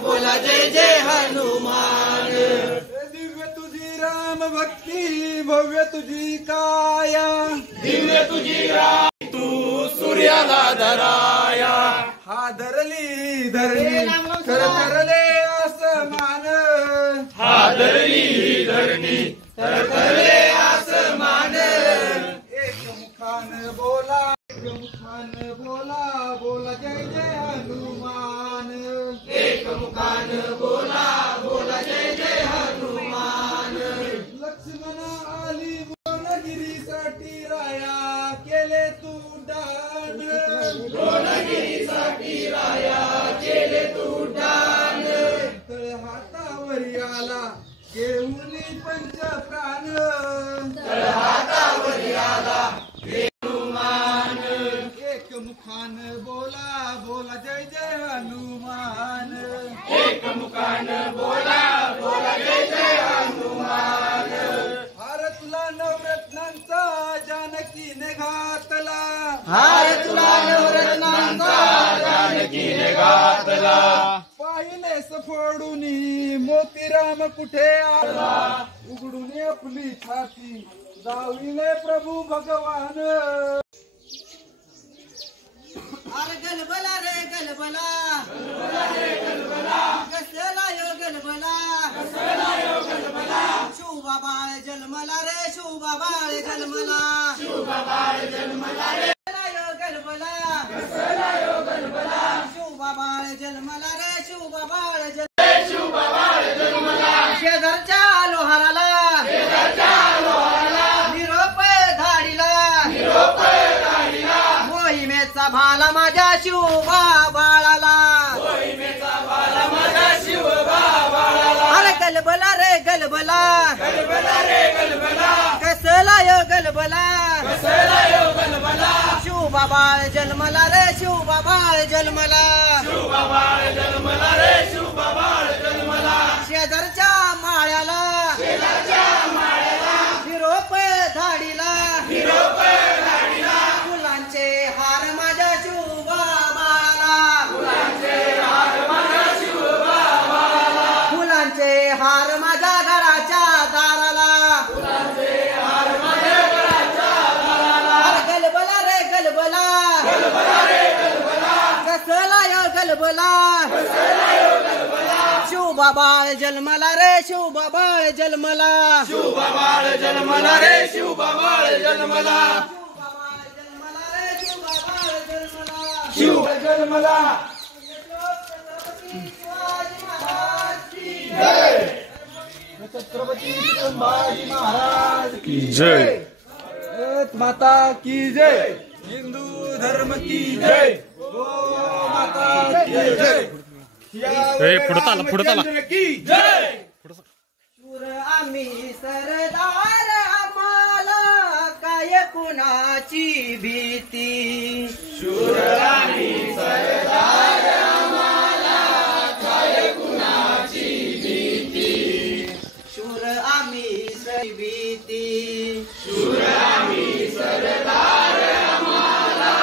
बोला जय जय हनुमान। दिव्य तुझी राम भक्ती भव्य तुझी काया, दिव्य तुझी राम तू सूर्याला धराया। हादरली धरणी थरथरले आसमान, हादरली धरणी थरथरले आसमान। एक मुखान बोला बोला जय जय हनुमान। एक मुखान बोला जय जय हनुमान। लक्ष्मण आली गोनगिरीसाठी राया केले तू दान, गोनगिरीसाठी राया केले तू दान। तळ हातावरी आला घेऊन पंच प्राण, तळ हातावरी आला हनुमान। एक मुखान बोला जय जय हनुमान। एक मुखान बोला जय जय हनुमान। हार तुला नवरत्नांचा जानकीने घातला, हार तुला नवरत्नांचा जानकीने घातला। पाहिलेस फोडून मोतीराम कुठे आला, उघडून आपली छाती जाविले प्रभू भगवान। अरे गलबला रे गलबला, कसला यो गलबला, शुभा बाळ जन्मला रे, शुभा बाळ जन्मला, शुभा बाळ जन्मला रे। गलबला शुभा बाळ जन्मला रे, शुभा बाळ जन्मला। शेजारच्या लोहाराला निरोप धाडीला, मोहिमेचा भाला माझ्या शिवबा बाळाला, मोहिमेचा भाला माझ्या शिवबा बाळाला। अरे गलबला रे गलबला, कसला यो गलबला, शिवबा बाळ जन्मला रे, शिवबा बाळ जन्मला, शिवबा बाळ जन्मला रे, शिवबा बाळ जन्मला। शेजारच्या माळ्याला निरोप धाडीला, फुलांचे हार माझ्या शिवबा बाळाला, फुलांचे हार माझ्या शिवबा बाळाला। फुलांचे हार माझ्या घराच्या दाराला, फुलांचे हार माझ्या घराच्या दाराला। गलबला रे गलबला, कसला यो गलबला, शिवबा बाळ जन्मला रे, शिवबा बाळ जन्मला, शिवबा बाळ जन्मला रे, शिवबा बाळ जन्मला, शिव जन्मला। छत्रपती संभाजी महाराज की जय, भारत माता की जय, हिंदू धर्म की जय, गो माता की जय, पुढे की जय। शूर आम्ही सरदार, आम्हाला काय कुणाची भीती, शूर आम्ही सरदार, आम्हाला काय कुणाची भीती, शूर आम्ही भीती, शूर आम्ही सरदार, आम्हाला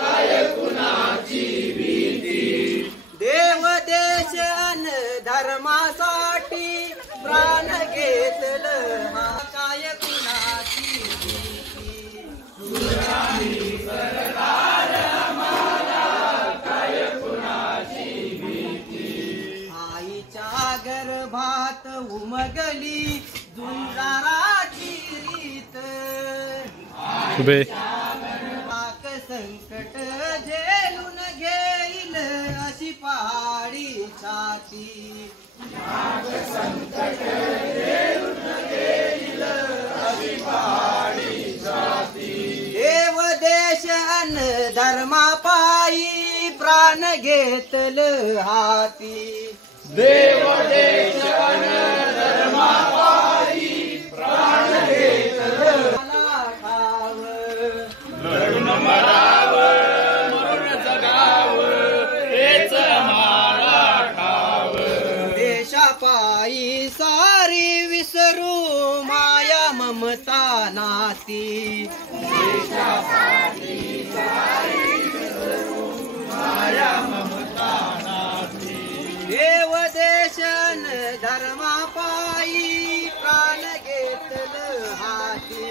काय कुणाची भीती। देव देश अन धर्मासाठी प्राण घेतलं, काय कुणाची भीती, शूर आम्ही सरदार, आम्हाला काय कुणाची भीती। आईच्या गर्भात उमगली झुंजाराची रीत, संकट झेलून घेईल अशी पहाडी छाती, संकट झेलून घेईल अशी पहाडी छाती। देव देश अन धर्मापायी प्राण घेतलं हाती, देव देश अन धर्मापायी प्राण घेतलं। लढून मराव माया ममता नाती देव देशन धर्मा पायी प्राण घेतल हाती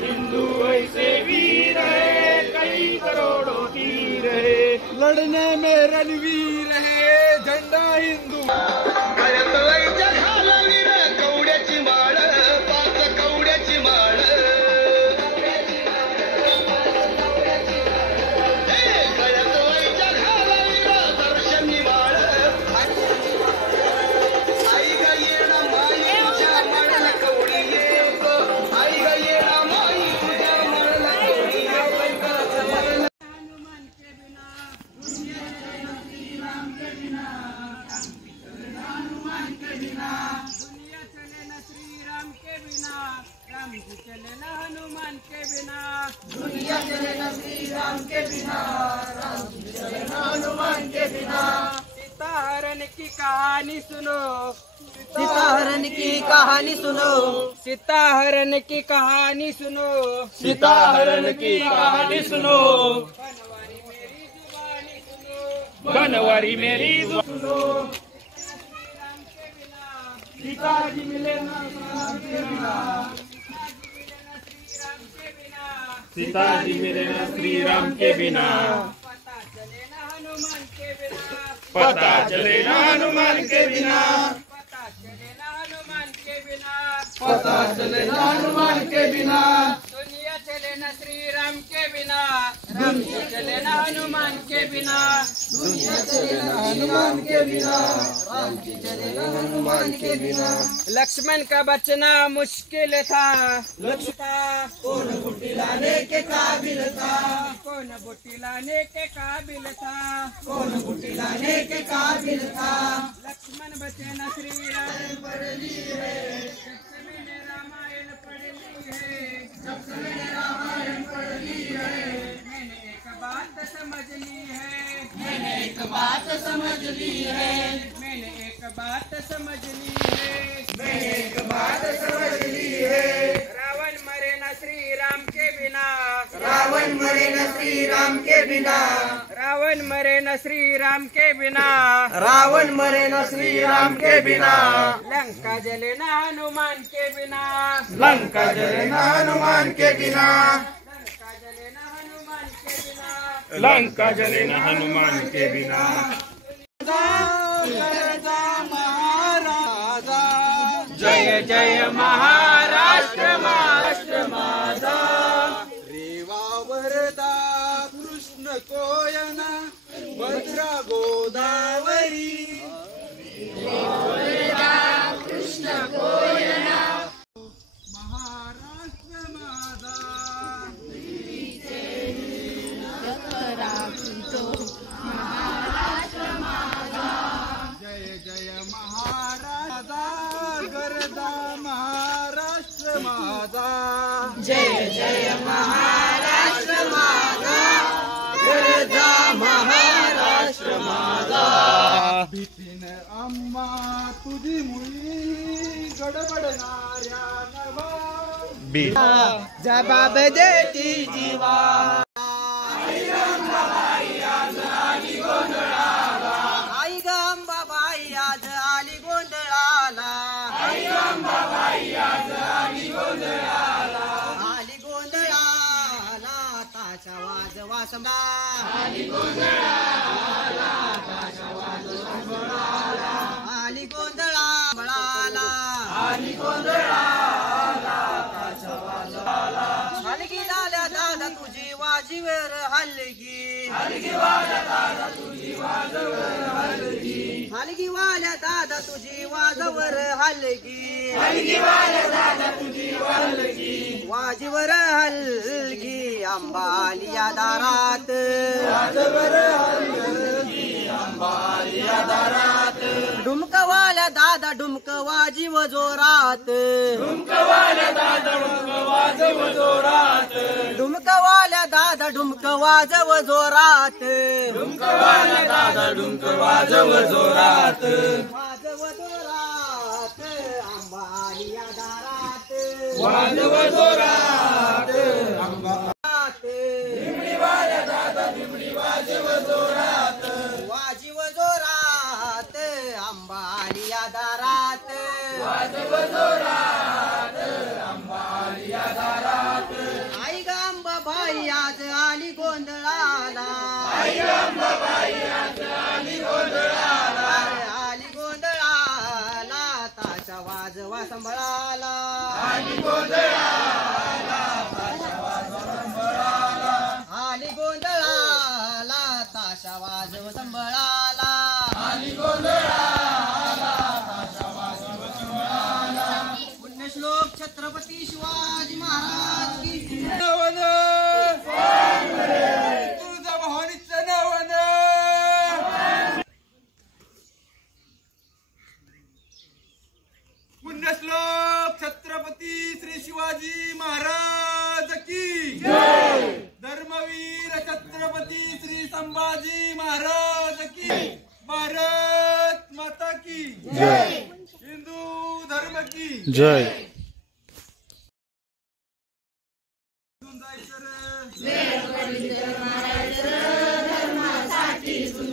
हिंदू ऐसे वीर है कई करोड़ों तीर है लड़ने में रणवीर है झंडा हिंदू कवड्याची माळ 5 कवड्याची माळ दर्शनी माळ आई ग येण माई तुझ्या माळला कवडी येत आई ग येण माई तुझ्या माळला कवडी येत राम जी चले न हनुमान के बिना दुनिया चले न श्री राम के बिना राम जी चले न हनुमान के बिना सीता हरण की कहानी सुनो सीता हरण की कहानी सुनो सीता हरण की कहानी सुनो सीता हरण की कहानी सुनो बनवारी मेरी जुबानी सुनो बनवारी मेरी सुनो सीता जी मिले ना राम के बिना सीता जी मिले ना श्री राम के बिना पता चले न हनुमान के बिना पता चले ना हनुमान के बिना पता चले न हनुमान के बिना पता चले ना हनुमान के बिना दुनिया चले न श्री राम के बिना राम जी चले न हनुमान के बिना दुनिया चले ना हनुमान के बिना राम जी चले ना हनुमान के बिना लक्ष्मण का बचना मुश्किल था लक्ष्मण कौन बुद्धि लाने के काबिल था कौन बुट्टी लाने के काबिल था कौन बुद्धि लाने के काबिल था लक्ष्मण बचे न श्री राम पढ़ ली है जब से मैंने रामायण पढ़ ली है जब से मैंने रामायण पढ़ ली है मैंने एक बात समझ ली है मैंने एक बात समझ ली है मैंने एक बात समझ ली है मैंने एक बात समझ ली है रावण मरे न श्री राम के बिना रावण मरे न श्री राम के बिना रावण मरे न श्री राम के बिना रावण मरे न श्री राम के बिना लंका जले न हनुमान के बिना लंका जले न हनुमान के बिना लंका जले न हनुमान के बिना लंका जले न हनुमान के बिना महाराजा जय जय महाराष्ट्र महाराष्ट्र माझा रेवा वरदा कृष्ण कोयना भद्रा गोदावरी कृष्ण कोयना महाराष्ट्र माझा जय जय महाराजा गरदा महाराष्ट्र माझा जय जय महाराष्ट्र माझा गरदा महाराष्ट्र माझा भीतीन अम्मा तुझी मुळी गडबडणाऱ्या नभा जबाब देती जीवा आई ग अंबाबाई आज आली गोंधळाला आली गोंधळाला ताशा वाजवा समजा आली गोंधळा बळाला हलगी झाल्या दादा तुझी वारी वाजीवर हलगी हलगी वाल्या दादा तुझी वाजवर हलगी वाजीवर हलगी अंबालिया दारात डुमकवाल्या दादा डुमक वाजीव जोरात डुमकवाल्या दादा डुमक वाजव जोरात डुमकवाल्या दादा डुमक वाजव जोरात डुमकवाल्या दादा डुमक वाजव जोरात वाजव जोरात अंबालिया दारात वाजव जोरात अंबालिया दिमडीवाल्या दादा दिमडी वाजव जोरात वाजीव जोरात अंबालिया दारात वाजव जोरात अंबालिया दारात आई गंबाबाई आज आली गोंधळाला आई गंबाबाई आज आली गोंधळाला आली गोंधळाला ताशा वाजवा संभळाला आली गोंधळाला ताशा वाजवा संभळाला आली गोंधळाला ताशा वाजव संभळाला आली गोंधळाला ताशा वाजव संभळाला पुण्यश्लोक छत्रपती शिवाजी महाराज की नवन तुळजा भवानीचं नवन पुण्यश्लोक छत्रपती श्री शिवाजी महाराज की धर्मवीर छत्रपती श्री संभाजी महाराज की भारत माता की हिंदू धर्म की जय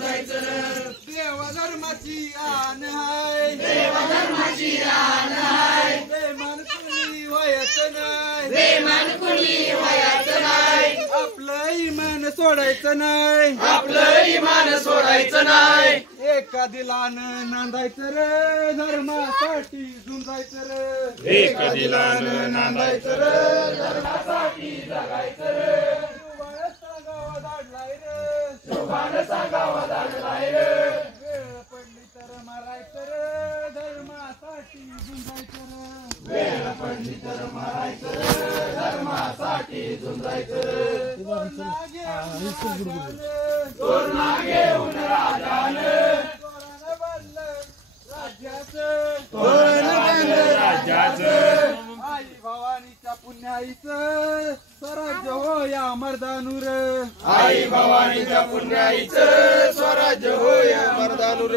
देवा धर्माची आन हाय देवा धर्माची आन हाय बेमान कुणी व्हायचं नाही बेमान कुणी व्हायचं नाही आपलं इमान सोडायचं नाही आपलं इमान सोडायचं नाही एका दिलानं नांदायचं रे धर्मासाठी झुंजायचं रे एका दिलानं नांदायचं रे धर्मासाठी जगायचं रे सांगावा धाडलाय रे शोभानं सांगावा धाडलाय रे वेळ पडली तर मारायचं रे धर्मासाठी झुंजायचं रे वेळ पडली तर मारायचं रे धर्मासाठी झुंजायचं रे तोरणा घेऊन राजानं तोरणा बांधलं राज्याचं तोरण बांधलं राज्याचं आई भवानीच्या पुण्याईचं स्वराज्य हो या मर्दानूर आई भवानीच्या पुण्याईचं स्वराज्य हो या मर्दानूर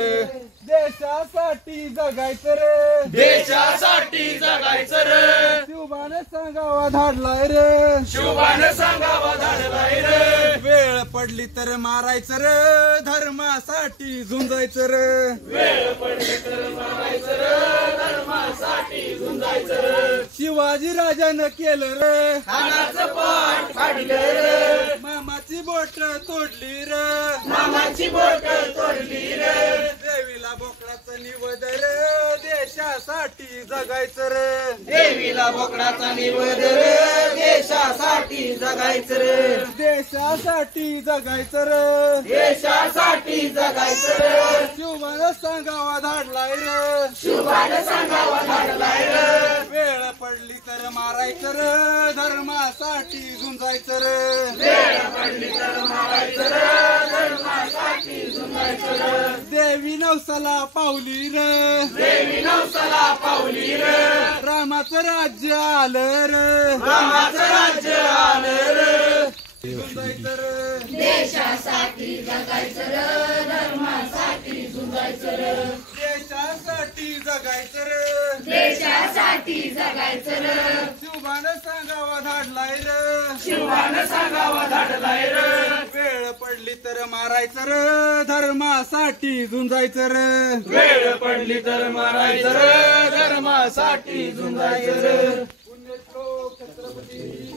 देशासाठी जगायचं रे देशासाठी जगायचं रे शिवबाने सांगावा धाडलाय रे शिवबाने सांगावा धाडलाय रे वेळ पडली तर मारायचं रे धर्मासाठी झुंजायचं रे वेळ पडली तर मारायचं रे धर्मासाठी झुंजायचं रे शिवाजी राजानं केलं रे खानाचं पाठ फाडलं रे मामाची बोट तोडली रे मामाची बोट तोडली रे देवीला बोकडाचं निवद रे देशासाठी जगायचं रे देवीला बोकडाचा निवद रे देशासाठी जगायचं रे देशासाठी जगायचं रे देशासाठी जगायचं रे शिवबानं सांगावा धाडलाय रे शिवबानं सांगावा धाडलाय रे वेळ पडली तर मारायचं रे धर्मासाठी झुंजायचं रे वेळ पडली तर मारायचं रे धर्मासाठी झुंजायचं रे देवी नवसाला पावली रे देवी नवसाला पावली रे रामाचं राज्य आलं रे रामाचं राज्य आलं रे झुंजायचं रे देशासाठी जगायचं रे धर्मासाठी झुंजायचं रे देशासाठी जगायचं रे देशासाठी जगायचं रे शिवबानं सांगावा धाडलाय रे शिवबानं सांगावा धाडलाय रे वेळ पडली तर मारायचं रे धर्मासाठी झुंजायचं रे वेळ पडली तर मारायचं रे धर्मासाठी झुंजायचं रे पुण्यश्लोक छत्रपती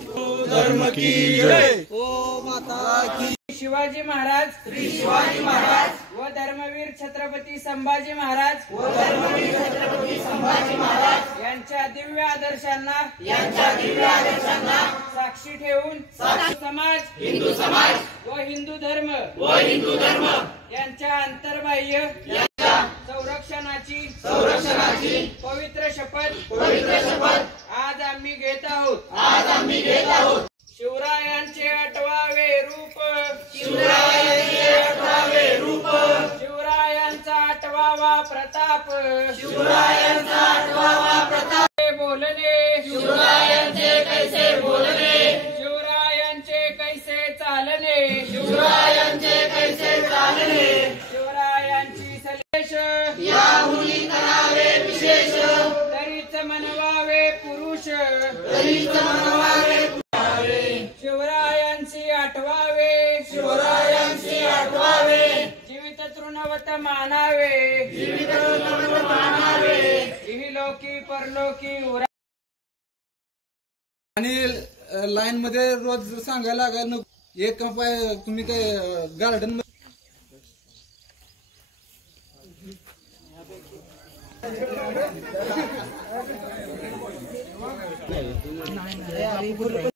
धर्म की जय ओ माता की शिवाजी महाराज व धर्मवीर छत्रपती संभाजी महाराज यांच्या दिव्य आदर्शांना साक्षी ठेवून हिंदू समाज व हिंदू धर्म यांच्या अंतर्बाह्य संरक्षणाची पवित्र शपथ आज आम्ही घेत आहोत शिवरायांचे 8वावे रूप शिवरायांचा 8वावा प्रताप बोलणे शिवरायांचे कैसे चालणे शिवरायांची सलेश याहुनी करावे विशेष तरीच मनवावे पुरुष शिवरायांची 8वावे जीवित तृणवत मानावे इहलोकी परलोकी आणि लाईन मध्ये रोज सांगायला लागायला नको. एक पाय तुम्ही काय गार्डन मध्ये